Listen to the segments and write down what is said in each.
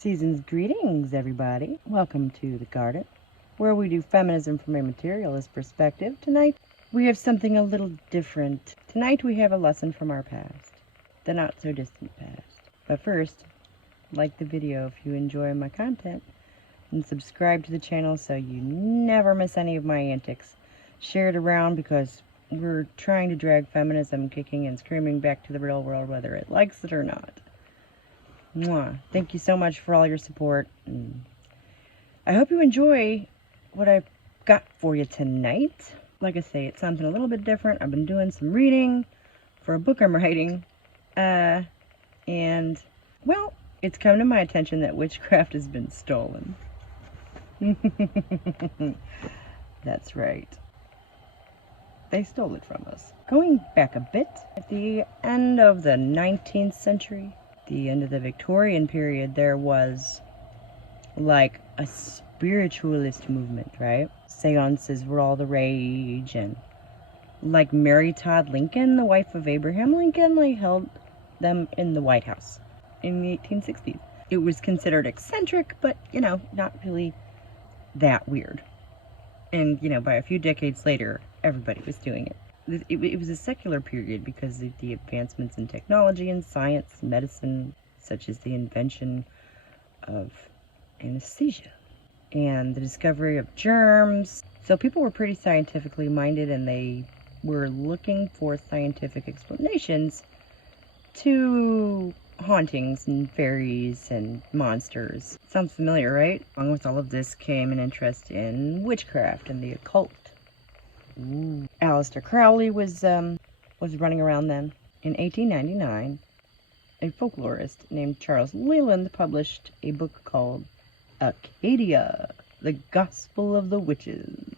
Season's greetings, everybody. Welcome to the garden, where we do feminism from a materialist perspective. Tonight, we have something a little different. Tonight, we have a lesson from our past, the not-so-distant past. But first, like the video if you enjoy my content, and subscribe to the channel so you never miss any of my antics. Share it around because we're trying to drag feminism kicking and screaming back to the real world, whether it likes it or not. Mwah. Thank you so much for all your support. And I hope you enjoy what I've got for you tonight. Like I say, it's something a little bit different. I've been doing some reading for a book I'm writing. And, well, it's come to my attention that witchcraft has been stolen. That's right. They stole it from us. Going back a bit, at the end of the 19th century, the end of the Victorian period, there was like a spiritualist movement, right? Seances were all the rage, and like Mary Todd Lincoln, the wife of Abraham Lincoln, like held them in the White House in the 1860s. It was considered eccentric, but you know, not really that weird. And you know, by a few decades later, everybody was doing it. It was a secular period because of the advancements in technology and science, medicine, such as the invention of anesthesia and the discovery of germs. So people were pretty scientifically minded, and they were looking for scientific explanations to hauntings and fairies and monsters. Sounds familiar, right? Along with all of this came an interest in witchcraft and the occult. Ooh. Aleister Crowley was running around then. In 1899, a folklorist named Charles Leland published a book called Acadia, the Gospel of the Witches.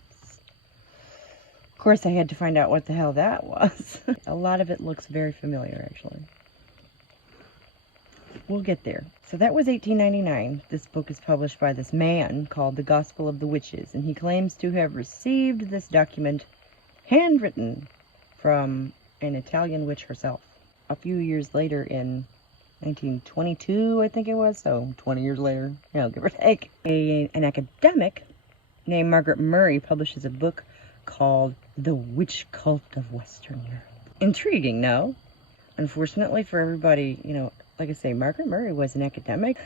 Of course, I had to find out what the hell that was. A lot of it looks very familiar, actually. We'll get there. So that was 1899. This book is published by this man called The Gospel of the Witches, and he claims to have received this document handwritten from an Italian witch herself. A few years later, in 1922, I think it was, so 20 years later, you know, give or take, an academic named Margaret Murray publishes a book called The Witch Cult of Western Europe. Intriguing, no? Unfortunately for everybody, you know, like I say, Margaret Murray was an academic.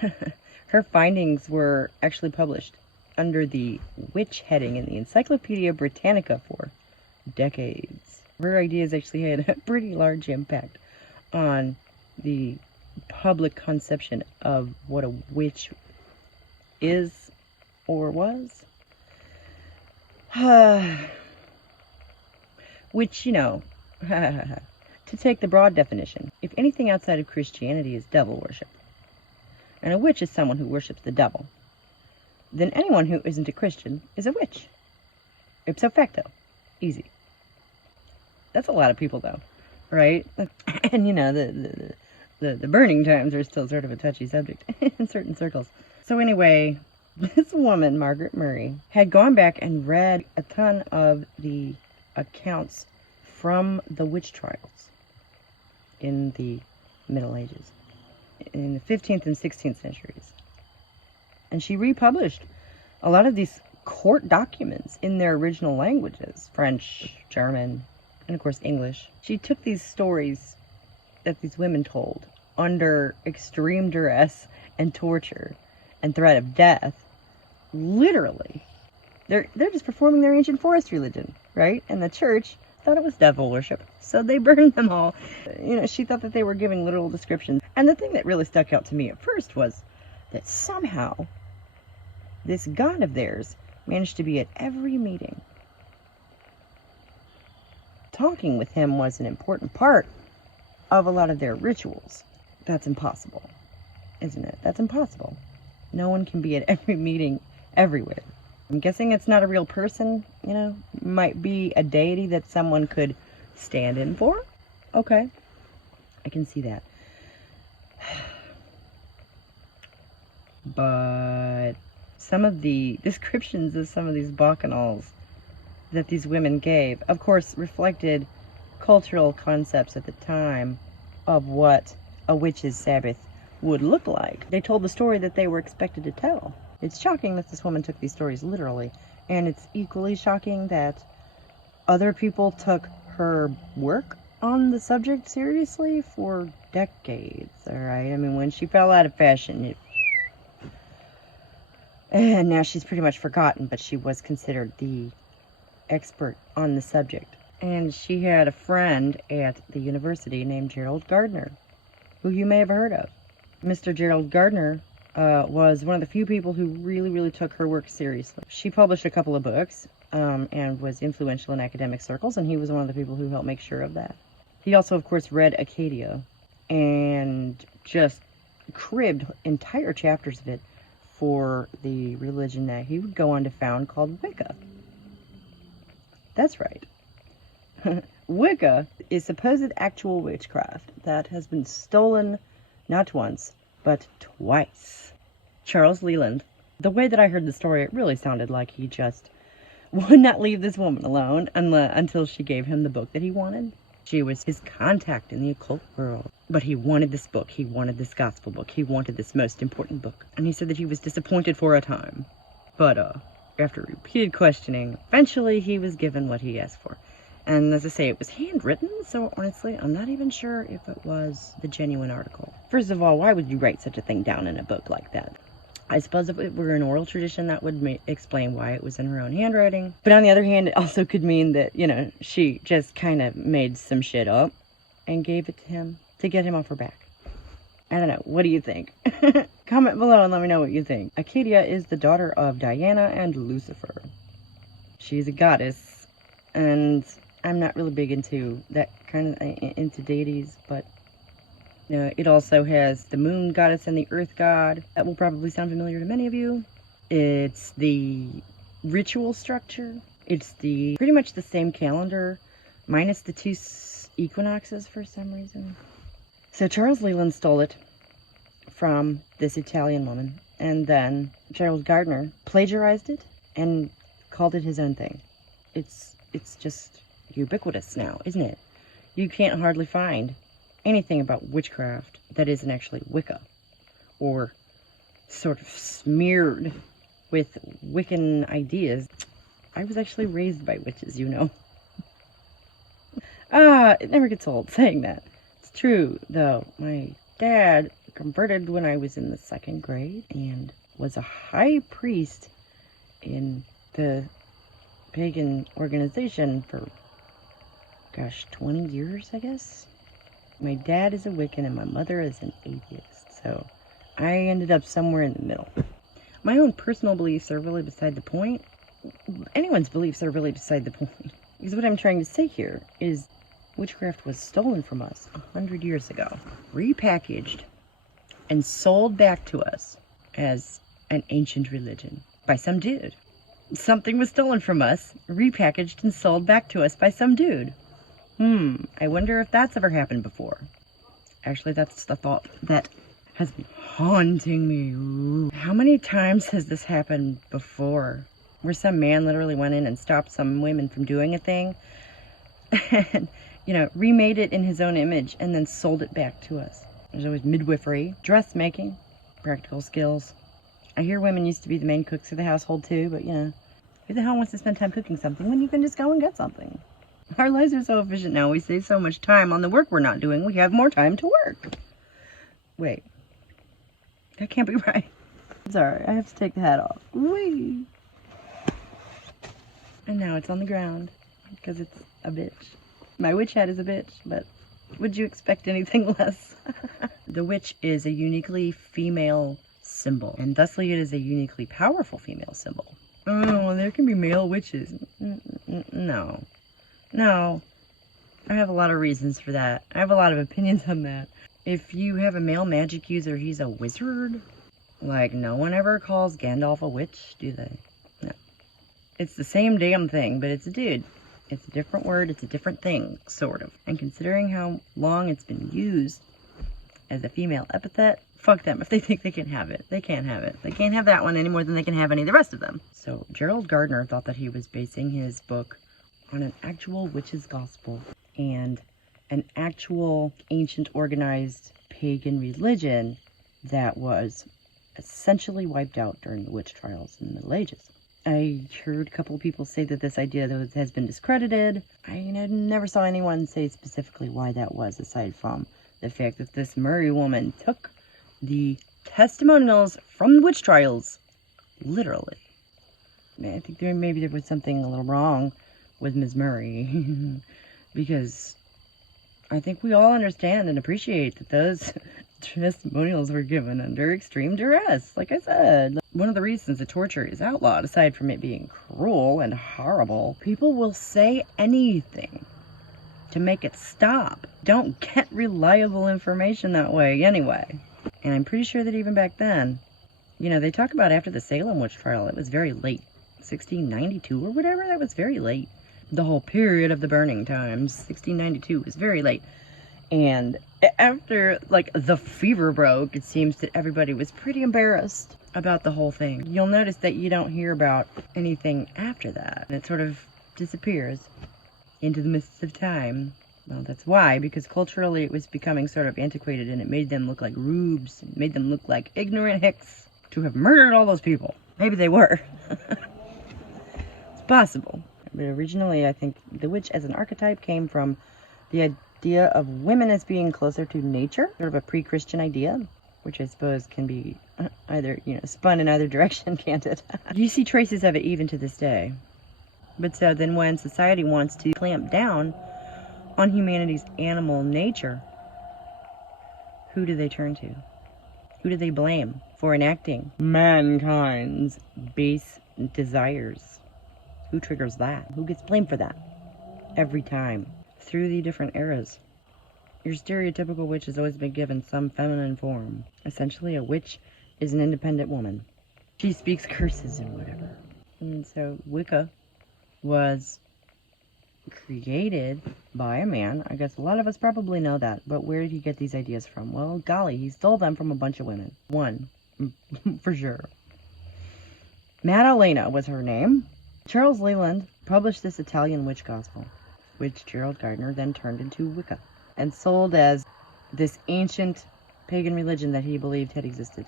Her findings were actually published under the witch heading in the Encyclopedia Britannica for decades. Her ideas actually had a pretty large impact on the public conception of what a witch is or was. Which, you know, to take the broad definition, if anything outside of Christianity is devil worship, and a witch is someone who worships the devil, then anyone who isn't a Christian is a witch. Ipso facto. Easy. That's a lot of people, though, right? And, you know, the burning times are still sort of a touchy subject in certain circles. So anyway, this woman, Margaret Murray, had gone back and read a ton of the accounts from the witch trials in the Middle Ages, in the 15th and 16th centuries. And she republished a lot of these court documents in their original languages, French, German, and of course English. She took these stories that these women told under extreme duress and torture and threat of death. Literally. They're just performing their ancient forest religion, right? And the church thought it was devil worship, so they burned them all. You know, she thought that they were giving literal descriptions. And the thing that really stuck out to me at first was that somehow this god of theirs managed to be at every meeting. Talking with him was an important part of a lot of their rituals. That's impossible, isn't it? That's impossible. No one can be at every meeting everywhere. I'm guessing it's not a real person, you know, might be a deity that someone could stand in for. Okay, I can see that. But some of the descriptions of some of these bacchanals that these women gave, of course, reflected cultural concepts at the time of what a witch's Sabbath would look like. They told the story that they were expected to tell. It's shocking that this woman took these stories literally, and it's equally shocking that other people took her work on the subject seriously for decades, alright? I mean, when she fell out of fashion, and now she's pretty much forgotten, but she was considered the expert on the subject. And she had a friend at the university named Gerald Gardner, who you may have heard of. Mr. Gerald Gardner was one of the few people who really took her work seriously. She published a couple of books and was influential in academic circles, and he was one of the people who helped make sure of that. He also, of course, read Acadia and just cribbed entire chapters of it for the religion that he would go on to found called Wicca. That's right. Wicca is supposed actual witchcraft that has been stolen not once, but twice. Charles Leland, the way that I heard the story, it really sounded like he just would not leave this woman alone until she gave him the book that he wanted. She was his contact in the occult world. But he wanted this book. He wanted this gospel book. He wanted this most important book. And he said that he was disappointed for a time. But after repeated questioning, eventually he was given what he asked for. And as I say, it was handwritten, so honestly, I'm not even sure if it was the genuine article. First of all, why would you write such a thing down in a book like that? I suppose if it were an oral tradition, that would explain why it was in her own handwriting. But on the other hand, it also could mean that, you know, she just kind of made some shit up and gave it to him to get him off her back. I don't know. What do you think? Comment below and let me know what you think. Acadia is the daughter of Diana and Lucifer. She's a goddess, and I'm not really big into that kind of into deities, but it also has the moon goddess and the earth god. That will probably sound familiar to many of you. It's the ritual structure. It's pretty much the same calendar, minus the two equinoxes for some reason. So Charles Leland stole it from this Italian woman, and then Gerald Gardner plagiarized it and called it his own thing. It's just ubiquitous now, isn't it? You can't hardly find anything about witchcraft that isn't actually Wicca, or sort of smeared with Wiccan ideas. I was actually raised by witches, you know. It never gets old saying that. It's true, though. My dad converted when I was in the 2nd grade and was a high priest in the pagan organization for, gosh, 20 years, I guess. My dad is a Wiccan and my mother is an atheist, so I ended up somewhere in the middle. My own personal beliefs are really beside the point. Anyone's beliefs are really beside the point. Because what I'm trying to say here is witchcraft was stolen from us 100 years ago, repackaged, and sold back to us as an ancient religion by some dude. Something was stolen from us, repackaged, and sold back to us by some dude. I wonder if that's ever happened before. Actually, that's the thought that has been haunting me. Ooh. How many times has this happened before? Where some man literally went in and stopped some women from doing a thing and, remade it in his own image and then sold it back to us. There's always midwifery, dressmaking, practical skills. I hear women used to be the main cooks of the household too, but who the hell wants to spend time cooking something when you can just go and get something? Our lives are so efficient now. We save so much time on the work we're not doing. We have more time to work. Wait. That can't be right. Sorry, I have to take the hat off. Whee! And now it's on the ground because it's a bitch. My witch hat is a bitch, but would you expect anything less? The witch is a uniquely female symbol, and thusly it is a uniquely powerful female symbol. Oh, there can be male witches. No. No. I have a lot of reasons for that. I have a lot of opinions on that. If you have a male magic user, he's a wizard. Like, no one ever calls Gandalf a witch, do they? No. It's the same damn thing, but it's a dude. It's a different word, it's a different thing, sort of. And considering how long it's been used as a female epithet, fuck them. If they think they can have it, they can't have it. They can't have that one any more than they can have any of the rest of them. So, Gerald Gardner thought that he was basing his book on an actual witch's gospel and an actual ancient organized pagan religion that was essentially wiped out during the witch trials in the Middle Ages. I heard a couple of people say that this idea has been discredited. I never saw anyone say specifically why that was, aside from the fact that this Murray woman took the testimonials from the witch trials literally. I think maybe there was something a little wrong with Ms. Murray because I think we all understand and appreciate that those testimonials were given under extreme duress. Like I said, one of the reasons that torture is outlawed, aside from it being cruel and horrible, people will say anything to make it stop. Don't get reliable information that way anyway. And I'm pretty sure that even back then, you know, they talk about after the Salem witch trial, it was very late. 1692 or whatever, that was very late. The whole period of the burning times, 1692, was very late. And after, like, the fever broke, it seems that everybody was pretty embarrassed about the whole thing. You'll notice that you don't hear about anything after that. It sort of disappears into the mists of time. Well, that's why, because culturally it was becoming sort of antiquated, and it made them look like rubes, and made them look like ignorant hicks to have murdered all those people. Maybe they were. It's possible. But originally, I think the witch as an archetype came from the idea of women as being closer to nature, sort of a pre-Christian idea, which I suppose can be either, you know, spun in either direction, can't it? You see traces of it even to this day. But so then when society wants to clamp down on humanity's animal nature, who do they turn to? Who do they blame for enacting mankind's base desires? Who triggers that? Who gets blamed for that? Every time. Through the different eras. Your stereotypical witch has always been given some feminine form. Essentially, a witch is an independent woman. She speaks curses and whatever. And so Wicca was created by a man. I guess a lot of us probably know that. But where did he get these ideas from? Well, golly, he stole them from a bunch of women. One, for sure. Maddalena was her name. Charles Leland published this Italian witch gospel, which Gerald Gardner then turned into Wicca and sold as this ancient pagan religion that he believed had existed.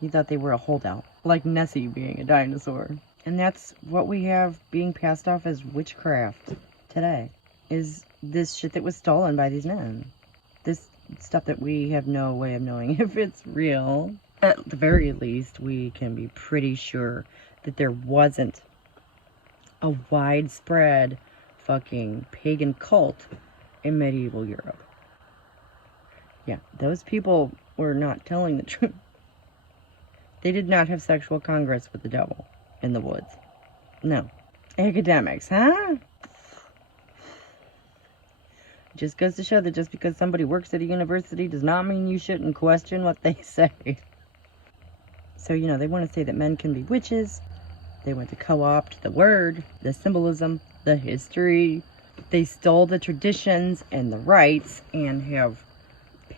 He thought they were a holdout, like Nessie being a dinosaur. And that's what we have being passed off as witchcraft today, is this shit that was stolen by these men. This stuff that we have no way of knowing if it's real. At the very least, we can be pretty sure that there wasn't a widespread fucking pagan cult in medieval Europe. Yeah, those people were not telling the truth. They did not have sexual congress with the devil in the woods. No. Academics, huh? Just goes to show that just because somebody works at a university does not mean you shouldn't question what they say. So, you know, they want to say that men can be witches. They want to co-opt the word, the symbolism, the history. They stole the traditions and the rites and have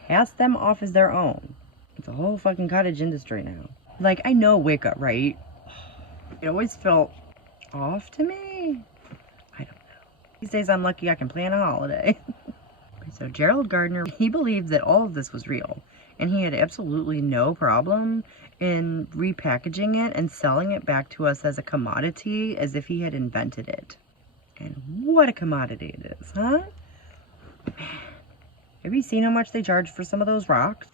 passed them off as their own. It's a whole fucking cottage industry now. Like, I know Wicca, right? It always felt off to me. I don't know. These days I'm lucky I can plan a holiday. So Gerald Gardner, he believed that all of this was real. And he had absolutely no problem in repackaging it and selling it back to us as a commodity, as if he had invented it. And what a commodity it is, huh? Man, have you seen how much they charge for some of those rocks?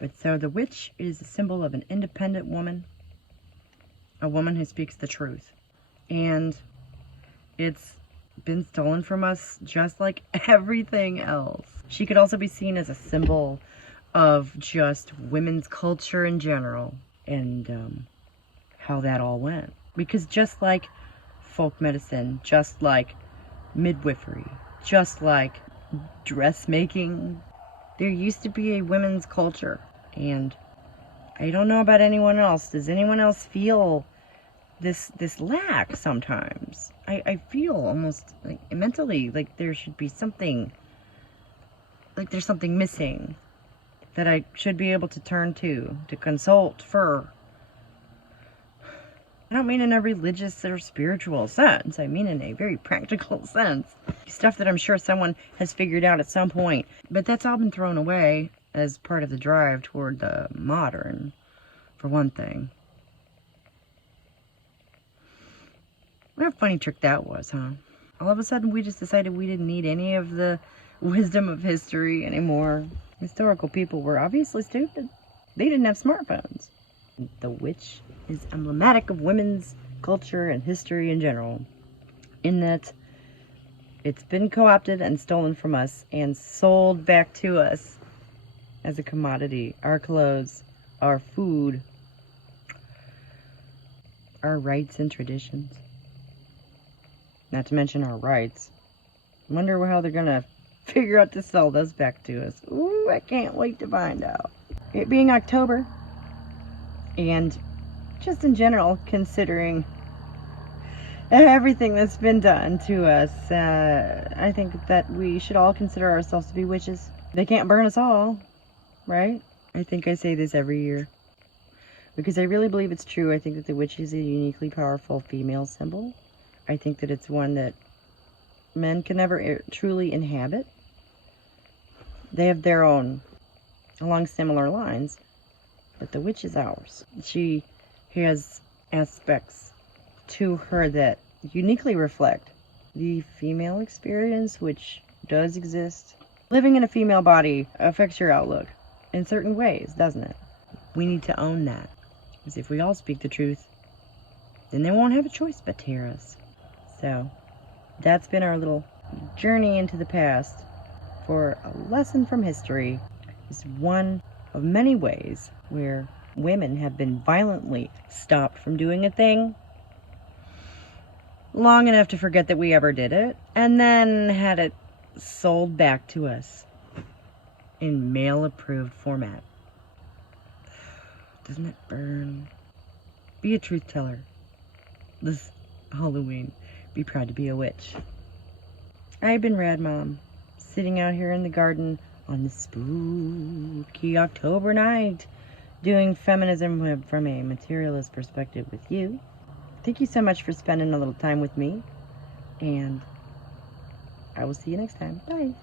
But so the witch is a symbol of an independent woman, a woman who speaks the truth. And it's been stolen from us just like everything else. She could also be seen as a symbol of just women's culture in general, and how that all went. Because just like folk medicine, just like midwifery, just like dressmaking, there used to be a women's culture. And I don't know about anyone else. Does anyone else feel this lack sometimes? I feel almost like mentally like there should be something, like there's something missing that I should be able to turn to consult for. I don't mean in a religious or spiritual sense. I mean in a very practical sense. Stuff that I'm sure someone has figured out at some point. But that's all been thrown away as part of the drive toward the modern, for one thing. What a funny trick that was, huh? All of a sudden we just decided we didn't need any of the wisdom of history anymore. Historical people were obviously stupid. They didn't have smartphones. The witch is emblematic of women's culture and history in general, in that it's been co-opted and stolen from us and sold back to us as a commodity. Our clothes, our food, our rights and traditions. Not to mention our rights. Wonder how they're gonna figure out to sell those back to us. Ooh, I can't wait to find out. It being October, and just in general, considering everything that's been done to us, I think that we should all consider ourselves to be witches. They can't burn us all, right? I think I say this every year, because I really believe it's true. I think that the witch is a uniquely powerful female symbol. I think that it's one that men can never truly inhabit. They have their own, along similar lines, but the witch is ours. She has aspects to her that uniquely reflect the female experience, which does exist. Living in a female body affects your outlook in certain ways, doesn't it? We need to own that, because if we all speak the truth, then they won't have a choice but to hear us. So that's been our little journey into the past for a lesson from history. It's one of many ways where women have been violently stopped from doing a thing long enough to forget that we ever did it, and then had it sold back to us in male-approved format. Doesn't it burn? Be a truth teller this Halloween. Be proud to be a witch. I've been Rad Mom, sitting out here in the garden on this spooky October night, doing feminism from a materialist perspective with you. Thank you so much for spending a little time with me, and I will see you next time. Bye.